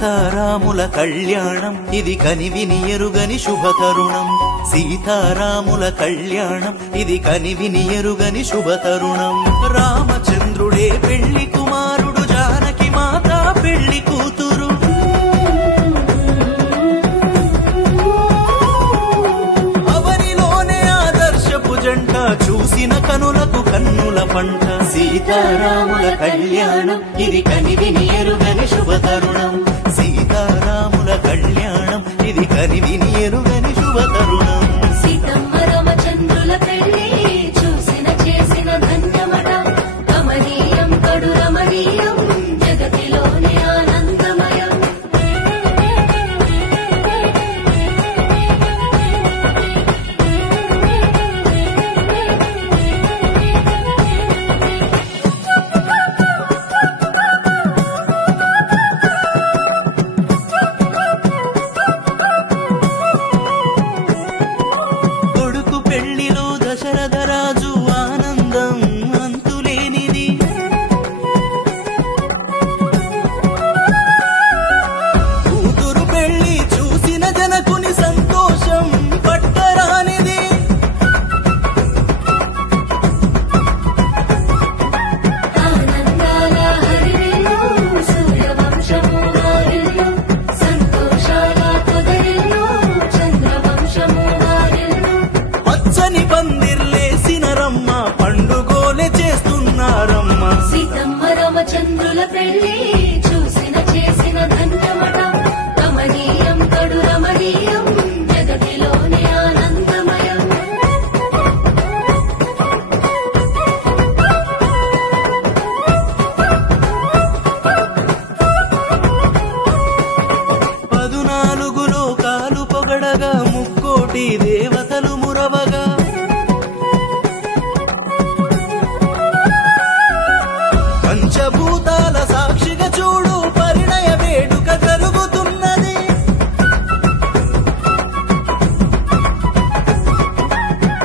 సీతారాముల కళ్యాణం ఇది కనివిని ఎరుగని శుభతరుణం. సీతారాముల కళ్యాణం ఇది కనివిని ఎరుగని శుభతరుణం. రామచంద్రుడే పెళ్లి కుమారుడు, జానకి మాత పెళ్లి కూతురు. అవనిలోనే ఆదర్శపు జంట, చూసిన కనులకు కన్నుల పంట. సీతారాముల కళ్యాణం ఇది కనివిని ఎరుగని శుభతరుణం. సీతారాముల కళ్యాణం ఇది కనివిని ఎరుగని శుభతరుణం. సీతమ్మ రామచంద్రుల పెళ్లి చూసిన చేసిన ధన్యమట. కమనీయం కడు రమణీయం, జగతిలోనే ఆనందమయం. దశరథరాజు ఆనందం అంతులేనిది. కూతురు పెళ్లి చూసిన జనకుని సంతోషం పట్టరానిది. ఆనందాల హరివిల్లు సూర్యవంశము వారిల్లు, సంతోషాల పొదరిల్లు చంద్రవంశము వారిల్లు. పచ్చని పందిర్లేసిన రమ్మ, పండుగోలే చేస్తున్నారమ్మ. సీతమ్మ రామచంద్రుల పెళ్లి చూసిన చేసిన ధన్యమట. కమనీయం కడు రమణీయం, జగతిలోనే ఆనందమయం. పదునాలుగు లోకాలు పొగడగా, ముక్కోటి దేవతలు మురవగా. పంచభూతాల సాక్షిగా చూడు, పరిణయ వేడుక జరుగుతున్నది.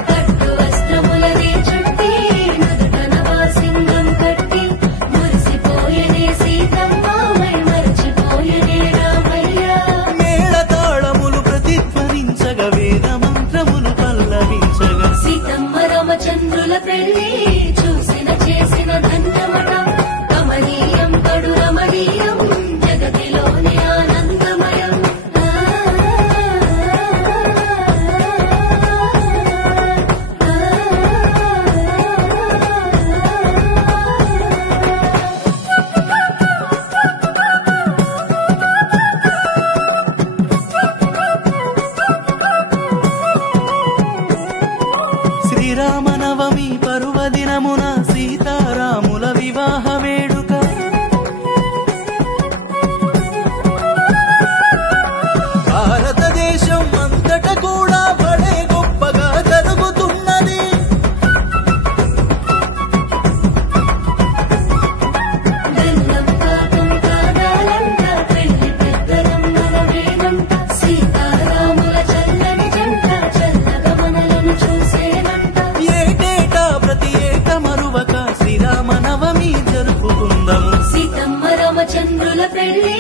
కట్టు వస్త్రములనే చుట్టి, నుదుటన వాసింగం కట్టి, మురిసిపోయనే సీతమ్మ, మై మరచిపోయనే రామయ్య. మేళ తాళములు ప్రతిధ్వనించగా, వేద మంత్రములు పల్లవించగా. సీతమ్మ రామచంద్రుల పెళ్లి చూసిన చేసిన ధన్యమట. కమనీయం కడు రమణీయం, జగతిలోనే ఆనందమయం. శ్రీరామనవమి పర్వదినమున సీతారాముల వివాహ వేడుక. భారతదేశం అంతట కూడా బడే గొప్పగా జరుగుతున్నది. బెల్లం పాకం కాదాలంట, పెళ్లి పెద్దలమ్మల వేగంట. సీతారాముల చల్లని జంట, చల్లగా మనలను చూసేనంట. ఏటేటా ప్రతి ఏట మరువక శ్రీరామనవమి జరుపుకుందాము. సీతమ్మ రామచంద్రుల పెళ్లి